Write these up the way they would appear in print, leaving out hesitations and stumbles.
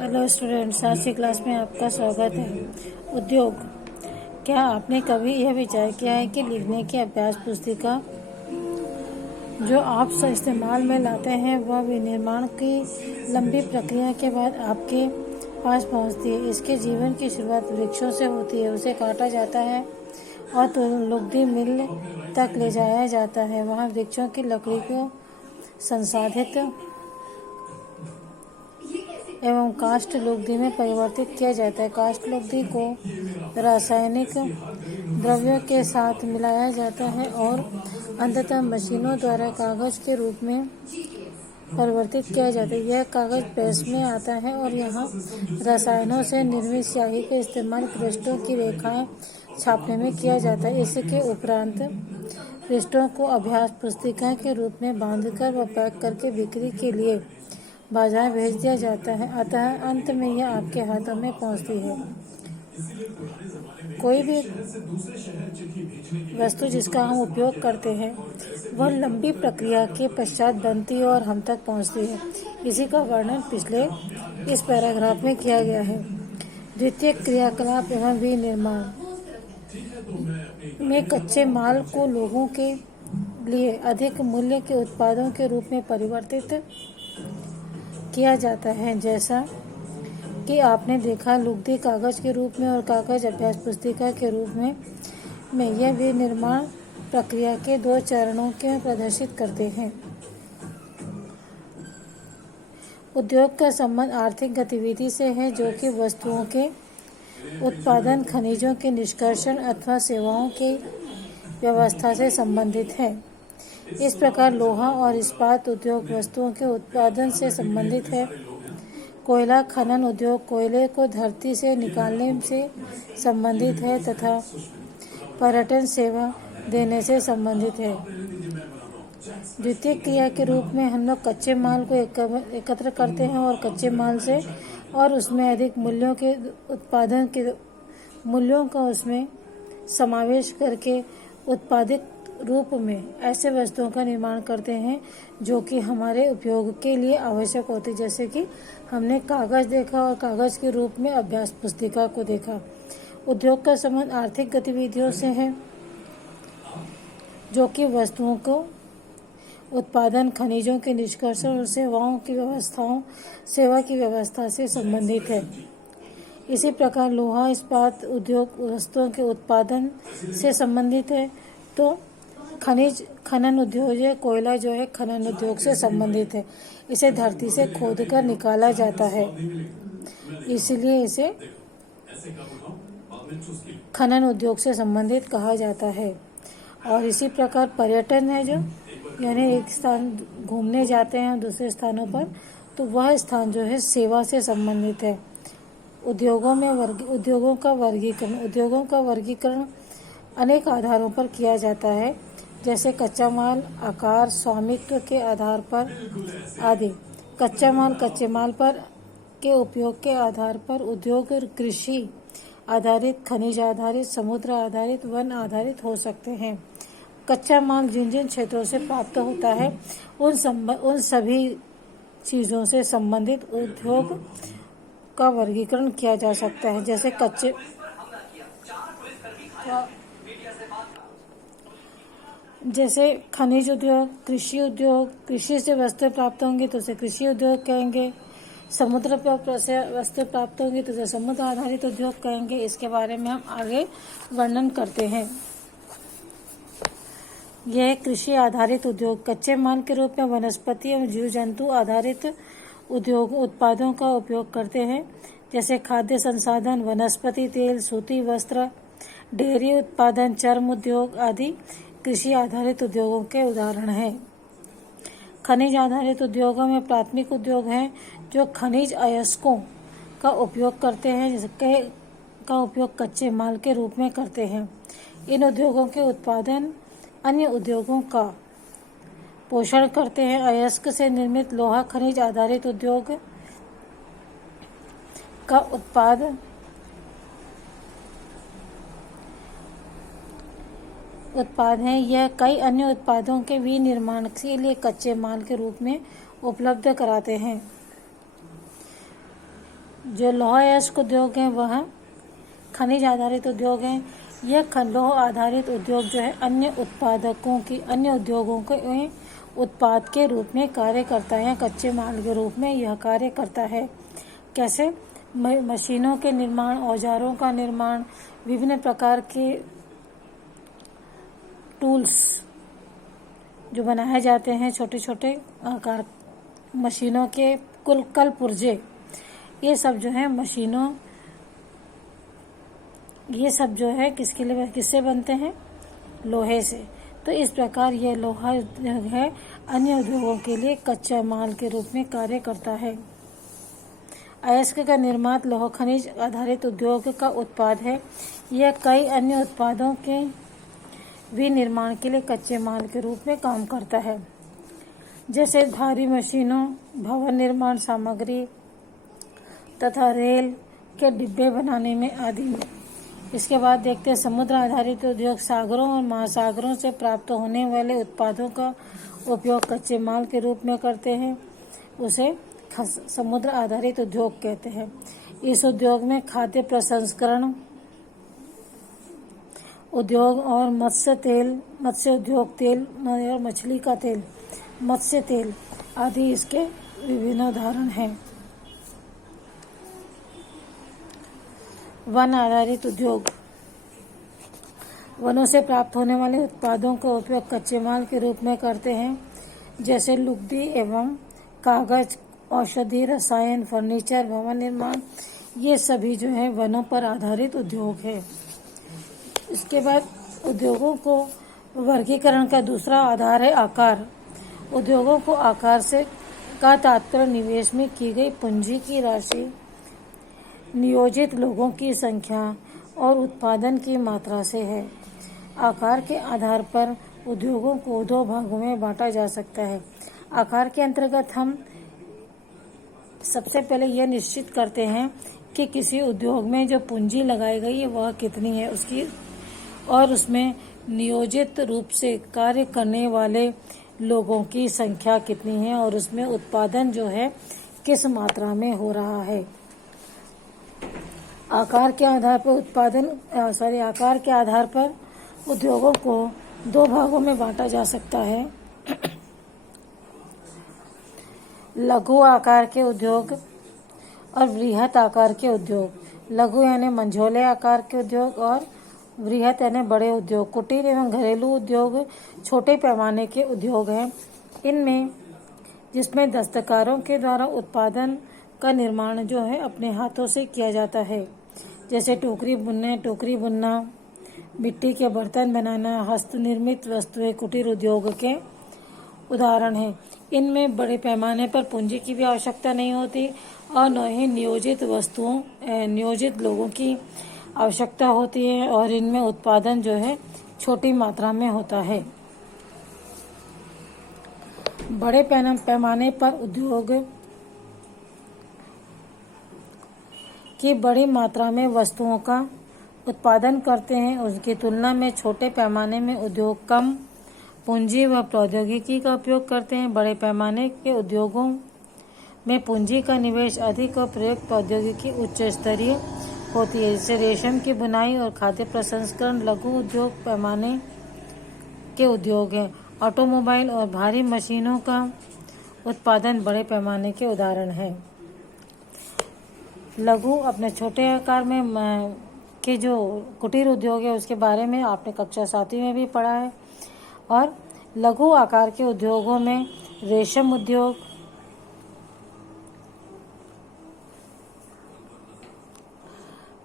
Hello students, आज की class में आपका स्वागत है। उद्योग। क्या आपने कभी यह विचार किया है कि लिखने की अभ्यास पुस्तिका जो आप इस्तेमाल में लाते हैं वह विनिर्माण की लंबी प्रक्रिया के बाद आपके पास पहुंचती है। इसके जीवन की शुरुआत वृक्षों से होती है, उसे काटा जाता है और तो लुगदी मिल तक ले जाया जाता है। वहाँ वृक्षों की लकड़ी को संसाधित एवं काष्ठ लुगदी में परिवर्तित किया जाता है। काष्ठ लुगदी को रासायनिक द्रव्यों के साथ मिलाया जाता है और अंततः मशीनों द्वारा कागज के रूप में परिवर्तित किया जाता है। यह कागज प्रेस में आता है और यहाँ रसायनों से निर्मित स्याही का इस्तेमाल पृष्ठों की रेखाएं छापने में किया जाता है। इसके उपरांत पृष्ठों को अभ्यास पुस्तिका के रूप में बांधकर व पैक करके बिक्री के लिए बाजार भेज दिया जाता है। अतः अंत में यह आपके हाथों में पहुंचती है। कोई भी वस्तु जिसका हम उपयोग करते हैं वह लंबी प्रक्रिया के पश्चात बनती है और हम तक पहुंचती है। इसी का वर्णन पिछले इस पैराग्राफ में किया गया है। द्वितीय क्रियाकलाप एवं विनिर्माण में कच्चे माल को लोगों के लिए अधिक मूल्य के उत्पादों के रूप में परिवर्तित किया जाता है। जैसा कि आपने देखा, लुगदी कागज के रूप में और कागज अभ्यास पुस्तिका के रूप में यह विनिर्माण प्रक्रिया के दो चरणों के प्रदर्शित करते हैं। उद्योग का संबंध आर्थिक गतिविधि से है जो कि वस्तुओं के उत्पादन, खनिजों के निष्कर्षण अथवा सेवाओं की व्यवस्था से संबंधित है। इस प्रकार लोहा और इस्पात उद्योग वस्तुओं के उत्पादन से संबंधित है। कोयला खनन उद्योग कोयले को धरती से निकालने से संबंधित है तथा पर्यटन सेवा देने से संबंधित है। द्वितीय क्रिया के रूप में हम लोग कच्चे माल को एकत्र करते हैं और कच्चे माल से और उसमें अधिक मूल्यों के उत्पादन के मूल्यों का उसमें समावेश करके उत्पादित रूप में ऐसे वस्तुओं का निर्माण करते हैं जो कि हमारे उपयोग के लिए आवश्यक होती है। जैसे कि हमने कागज देखा और कागज के रूप में अभ्यास पुस्तिका को देखा। उद्योग का संबंध आर्थिक गतिविधियों से है जो कि वस्तुओं को उत्पादन, खनिजों के निष्कर्षण और सेवा की व्यवस्था से संबंधित है। इसी प्रकार लोहा इस्पात उद्योग वस्तुओं के उत्पादन से संबंधित है। तो खनिज खनन उद्योग है, कोयला जो है खनन उद्योग से संबंधित है। इसे धरती से खोदकर निकाला जाता है, इसलिए इसे खनन उद्योग से संबंधित कहा जाता है। और इसी प्रकार पर्यटन है जो यानी एक स्थान घूमने जाते हैं दूसरे स्थानों पर, तो वह स्थान जो है सेवा से संबंधित है। उद्योगों का वर्गीकरण अनेक आधारों पर किया जाता है, जैसे कच्चा माल, आकार, स्वामित्व के आधार पर आदि। कच्चा माल कच्चे माल पर के उपयोग के आधार पर उद्योग कृषि आधारित, खनिज आधारित, समुद्र आधारित, वन आधारित हो सकते हैं। कच्चा माल जिन जिन क्षेत्रों से प्राप्त होता है उन सभी चीज़ों से संबंधित उद्योग का वर्गीकरण किया जा सकता है। जैसे खनिज उद्योग, कृषि उद्योग, कृषि से वस्तुएं प्राप्त होंगी तो उसे कृषि उद्योग कहेंगे। समुद्र पर से वस्तुएं प्राप्त होंगी तो उसे समुद्र आधारित उद्योग कहेंगे। इसके बारे में हम आगे वर्णन करते हैं। यह कृषि आधारित उद्योग कच्चे माल के रूप में वनस्पति एवं जीव जंतु आधारित उद्योग उत्पादों का उपयोग करते हैं, जैसे खाद्य संसाधन, वनस्पति तेल, सूती वस्त्र, डेयरी उत्पादन, चर्म उद्योग आदि कृषि आधारित उद्योगों के उदाहरण हैं। खनिज आधारित उद्योगों में प्राथमिक उद्योग हैं जो खनिज अयस्कों का उपयोग करते हैं, जिसके का उपयोग कच्चे माल के रूप में करते हैं। इन उद्योगों के उत्पादन अन्य उद्योगों का पोषण करते हैं। अयस्क से निर्मित लोहा खनिज आधारित उद्योग का उत्पाद है। यह कई अन्य उत्पादों के विनिर्माण के लिए कच्चे माल के रूप में उपलब्ध कराते हैं। जो लौह अयस्क उद्योग है वह खनिज आधारित उद्योग है। यह लौह आधारित उद्योग जो है अन्य उद्योगों के उत्पाद के रूप में कार्य करता है, कच्चे माल के रूप में यह कार्य करता है। कैसे? मशीनों के निर्माण, औजारों का निर्माण, विभिन्न प्रकार के टूल्स जो बनाए जाते हैं, छोटे छोटे आकार मशीनों के कल पुर्जे, ये सब जो है मशीनों, ये सब जो है किससे बनते हैं? लोहे से। तो इस प्रकार यह लोहा उद्योग है अन्य उद्योगों के लिए कच्चा माल के रूप में कार्य करता है। अयस्क का निर्माण लौह खनिज आधारित उद्योग का उत्पाद है। यह कई अन्य उत्पादों के विनिर्माण के लिए कच्चे माल के रूप में काम करता है, जैसे भारी मशीनों, भवन निर्माण सामग्री तथा रेल के डिब्बे बनाने में आदि। इसके बाद देखते हैं समुद्र आधारित उद्योग। सागरों और महासागरों से प्राप्त होने वाले उत्पादों का उपयोग कच्चे माल के रूप में करते हैं, उसे समुद्र आधारित उद्योग कहते हैं। इस उद्योग में खाद्य प्रसंस्करण उद्योग और मत्स्य उद्योग, तेल और मछली का तेल, मत्स्य तेल आदि इसके विभिन्न उदाहरण हैं। वन आधारित उद्योग। वनों से प्राप्त होने वाले उत्पादों का उपयोग कच्चे माल के रूप में करते हैं, जैसे लुगदी एवं कागज, औषधि, रसायन, फर्नीचर, भवन निर्माण, ये सभी जो है वनों पर आधारित उद्योग है। इसके बाद उद्योगों को वर्गीकरण का दूसरा आधार है आकार। उद्योगों को आकार से का तात्पर्य निवेश में की गई पूंजी की राशि, नियोजित लोगों की संख्या और उत्पादन की मात्रा से है। आकार के आधार पर उद्योगों को दो भागों में बांटा जा सकता है। आकार के अंतर्गत हम सबसे पहले यह निश्चित करते हैं कि किसी उद्योग में जो पूंजी लगाई गई है वह कितनी है उसकी, और उसमें नियोजित रूप से कार्य करने वाले लोगों की संख्या कितनी है और उसमें उत्पादन जो है किस मात्रा में हो रहा है। आकार के आधार पर उद्योगों को दो भागों में बांटा जा सकता है। लघु आकार के उद्योग और वृहत आकार के उद्योग। लघु यानी मंझोले आकार के उद्योग और वृहत यानी बड़े उद्योग। कुटीर एवं घरेलू उद्योग छोटे पैमाने के उद्योग हैं। इनमें जिसमें दस्तकारों के द्वारा उत्पादन का निर्माण जो है अपने हाथों से किया जाता है, जैसे टोकरी बुनना, मिट्टी के बर्तन बनाना, हस्त निर्मित वस्तुएं कुटीर उद्योग के उदाहरण हैं। इनमें बड़े पैमाने पर पूंजी की भी आवश्यकता नहीं होती और न ही नियोजित लोगों की आवश्यकता होती है, और इनमें उत्पादन जो है छोटी मात्रा में होता है। बड़े पैमाने पर उद्योग की बड़ी मात्रा में वस्तुओं का उत्पादन करते हैं, उसकी तुलना में छोटे पैमाने में उद्योग कम पूंजी व प्रौद्योगिकी का उपयोग करते हैं। बड़े पैमाने के उद्योगों में पूंजी का निवेश अधिक और प्रयुक्त प्रौद्योगिकी उच्च स्तरीय होती है, जैसे रेशम की बुनाई और खाद्य प्रसंस्करण। लघु उद्योग पैमाने के उद्योग हैं। ऑटोमोबाइल और भारी मशीनों का उत्पादन बड़े पैमाने के उदाहरण हैं। लघु अपने छोटे आकार में के जो कुटीर उद्योग है उसके बारे में आपने कक्षा 7वीं में भी पढ़ा है। और लघु आकार के उद्योगों में रेशम उद्योग,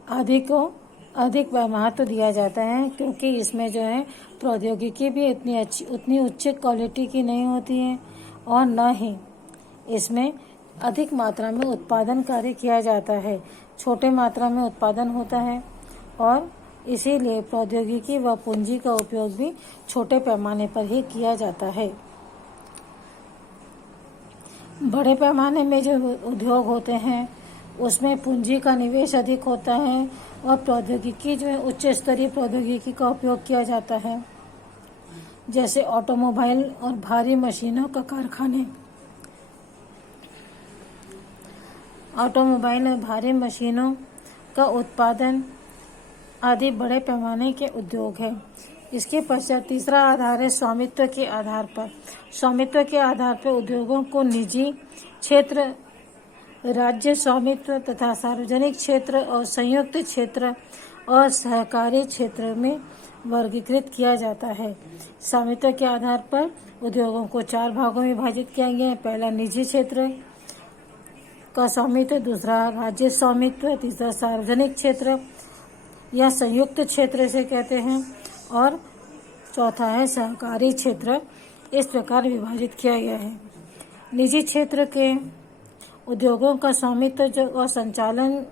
आदि को अधिक महत्व दिया जाता है, क्योंकि इसमें जो है प्रौद्योगिकी भी उतनी उच्च क्वालिटी की नहीं होती है और न ही इसमें अधिक मात्रा में उत्पादन कार्य किया जाता है। छोटे मात्रा में उत्पादन होता है और इसीलिए प्रौद्योगिकी व पूंजी का उपयोग भी छोटे पैमाने पर ही किया जाता है। बड़े पैमाने में जो उद्योग होते हैं उसमें पूंजी का निवेश अधिक होता है और प्रौद्योगिकी जो है उच्च स्तरीय प्रौद्योगिकी का उपयोग किया जाता है, जैसे ऑटोमोबाइल और भारी मशीनों का कारखाने ऑटोमोबाइल में भारी मशीनों का उत्पादन आदि बड़े पैमाने के उद्योग हैं। इसके पश्चात तीसरा आधार है स्वामित्व के आधार पर। स्वामित्व के आधार पर उद्योगों को निजी क्षेत्र, राज्य स्वामित्व तथा सार्वजनिक क्षेत्र और संयुक्त क्षेत्र और सहकारी क्षेत्र में वर्गीकृत किया जाता है। स्वामित्व के आधार पर उद्योगों को 4 भागों में विभाजित किया गया है। पहला निजी क्षेत्र का स्वामित्व, दूसरा राज्य स्वामित्व, तीसरा सार्वजनिक क्षेत्र या संयुक्त क्षेत्र से कहते हैं, और चौथा है सहकारी क्षेत्र। इस प्रकार विभाजित किया गया है। निजी क्षेत्र के उद्योगों का स्वामित्व और संचालन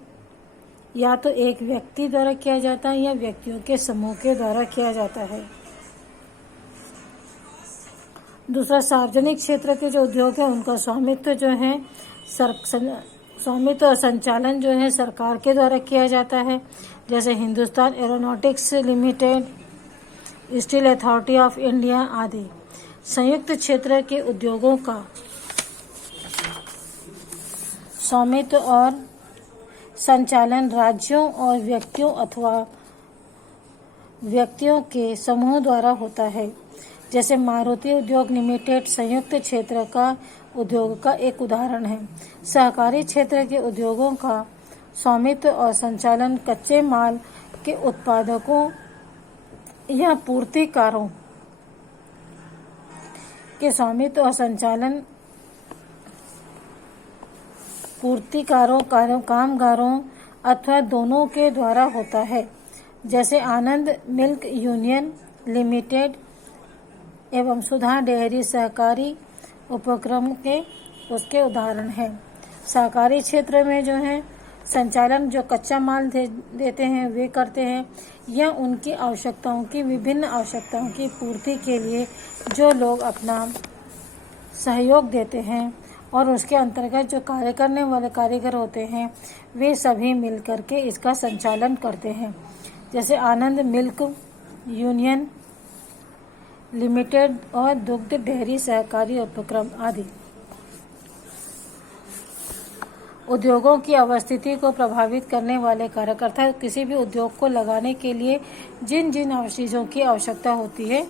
या तो एक व्यक्ति द्वारा किया जाता है या व्यक्तियों के समूह के द्वारा किया जाता है। दूसरा सार्वजनिक क्षेत्र के जो उद्योग है उनका स्वामित्व जो है स्वामित्व और संचालन जो है सरकार के द्वारा किया जाता है, जैसे Hindustan aeronautics limited, steel authority of India आदि। संयुक्त क्षेत्र के उद्योगों का स्वामित्व और संचालन राज्यों और व्यक्तियों अथवा व्यक्तियों के समूह द्वारा होता है, जैसे मारुति उद्योग लिमिटेड संयुक्त क्षेत्र का उद्योग का एक उदाहरण है। सहकारी क्षेत्र के उद्योगों का स्वामित्व और संचालन कच्चे माल के उत्पादकों या पूर्तिकारों के स्वामित्व और संचालन पूर्तिकारों, कामगारों अथवा दोनों के द्वारा होता है, जैसे आनंद मिल्क यूनियन लिमिटेड एवं सुधा डेयरी सहकारी उपक्रम के उसके उदाहरण हैं। सहकारी क्षेत्र में जो है संचालन जो कच्चा माल देते हैं वे करते हैं, या उनकी आवश्यकताओं की विभिन्न आवश्यकताओं की पूर्ति के लिए जो लोग अपना सहयोग देते हैं और उसके अंतर्गत जो कार्य करने वाले कारीगर होते हैं वे सभी मिलकर के इसका संचालन करते हैं, जैसे आनंद मिल्क यूनियन लिमिटेड और दुग्ध डेयरी सहकारी उपक्रम आदि। उद्योगों की अवस्थिति को प्रभावित करने वाले कारक अर्थात किसी भी उद्योग को लगाने के लिए जिन जिन चीज़ों की आवश्यकता होती है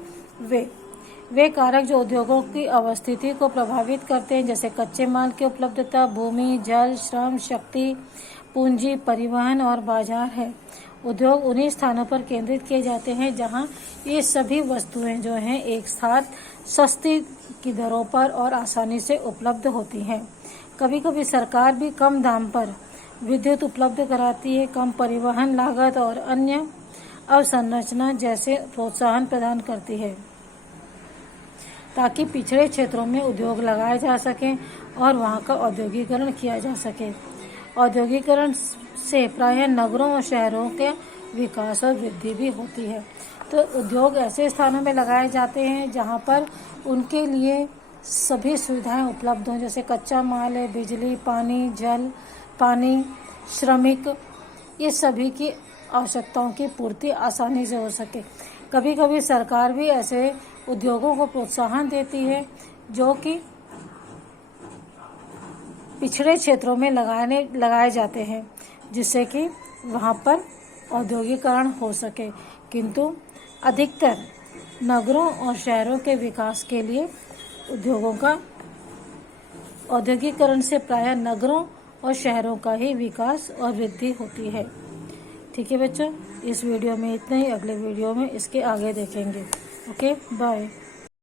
वे कारक जो उद्योगों की अवस्थिति को प्रभावित करते हैं, जैसे कच्चे माल की उपलब्धता, भूमि, जल, श्रम, शक्ति, पूंजी, परिवहन और बाजार है। उद्योग उन्हीं स्थानों पर केंद्रित किए जाते हैं जहां ये सभी वस्तुएं जो हैं एक साथ सस्ती की दरों पर और आसानी से उपलब्ध होती हैं। कभी कभी सरकार भी कम दाम पर विद्युत उपलब्ध कराती है, कम परिवहन लागत और अन्य अवसंरचना जैसे प्रोत्साहन प्रदान करती है, ताकि पिछड़े क्षेत्रों में उद्योग लगाए जा सकें और वहां का औद्योगिकरण किया जा सके। औद्योगिकरण से प्रायः नगरों और शहरों के विकास और वृद्धि भी होती है। तो उद्योग ऐसे स्थानों में लगाए जाते हैं जहां पर उनके लिए सभी सुविधाएं उपलब्ध हों, जैसे कच्चा माल है, बिजली, पानी, जल, श्रमिक, ये सभी की आवश्यकताओं की पूर्ति आसानी से हो सके। कभी कभी सरकार भी ऐसे उद्योगों को प्रोत्साहन देती है जो कि पिछड़े क्षेत्रों में लगाए जाते हैं, जिससे कि वहाँ पर औद्योगिकरण हो सके, किंतु अधिकतर नगरों और शहरों के विकास के लिए उद्योगों का औद्योगिकरण से प्रायः नगरों और शहरों का ही विकास और वृद्धि होती है। ठीक है बच्चों, इस वीडियो में इतना ही। अगले वीडियो में इसके आगे देखेंगे। Okay, bye.